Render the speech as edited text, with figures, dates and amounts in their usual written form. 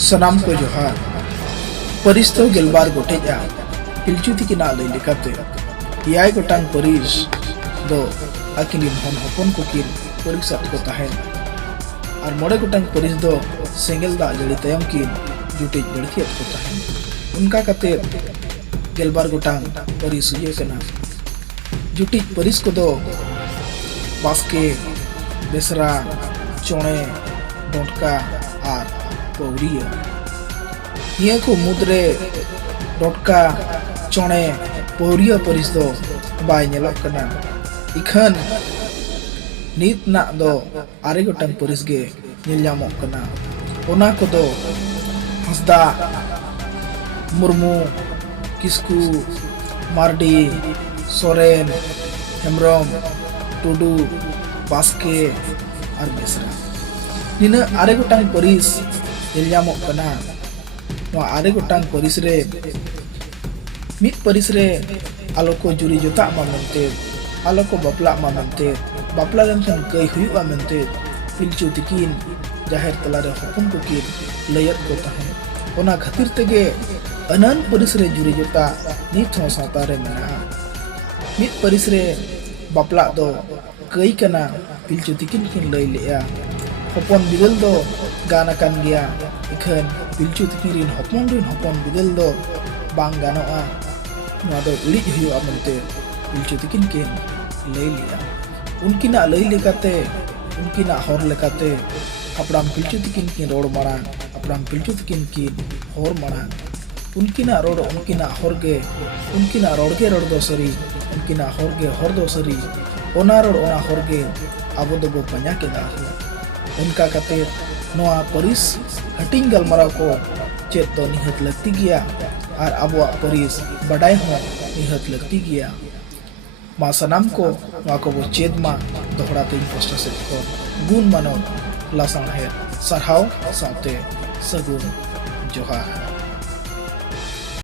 सनाम को जोहार परिस तो गेलबार गोटेजा पिलचु तिकिना लई लेकाते एयाय गोटांग परिस दो आकिनिन हन हपन को किन परिक्सात को ताहेन और मोड़े गोटांग परिस दो सेंगेल दा जड़ी तयम किन जुटेज बड़थियत को ताहेन उनका कते गेलबार गोटांग परिस ये कना जुटिज परिस को दो बास्के बेसरा चोणे डोटका और पौरिया ये को मुद्रे डोटका चोणे पौरिया परिस दो बाय नेलक कना इखन नीत ना दो आरे गोटांग परिस गे नेल ᱧᱟᱢᱚᱜ कना ओना को दो हंसदा मुर्मू किस्कू मार्डी सोरेन हेमब्रम टुडू बास्के और बेसरा निना आरे गोटांग परिस नेल ᱧᱟᱢᱚᱜ कना ᱱᱚᱣᱟ आरे गोटांग परिस रे मित परिस रे आलो को जुरी जोता मा मेनते आलो को बापला मा मेनते बापला लेनखान कई हुयुआ मेनते पिलचु तिकिन जाहेर तला रे हपन को किन लयत को ताहेन ओना खातिर तेगे अनन परिस रे जुरी जोता नित हो साता रे मेना मित परिस रे बापला दो कई कना पिलचु तिकिन किन लय लेया हपन बिदल दो गाना कान गया इखन पिलचु तिकिन हपन बिदल दो बांग गानोआ नोआ दो उड़ी हुयुआ मेनते पिलचु तिकिन किन लय लिया उनकिना लय लेकाते उनकिना हर लेकाते अपराम पिलचु तिकिन किन रोड मारा अपराम पिलचु तिकिन किन हर मारा उनकिना रोड उनकिना हरगे उनकिना रोडगे रोड दो सरी उनकिना हरगे हर दो सरी ओना रोड ओना हरगे आबो दो बो पाया केदा उनका कते नोआ परिस हटिंग गलमाराव को चेत तो निहत लगती गया और आबो परिस बडाय हो निहत लगती गया मा सनाम को मा को बो चेद मा दोहरा तीन पोस्ट से को गुण मानो लासांग है सरहाव साथे सगुन जोहार।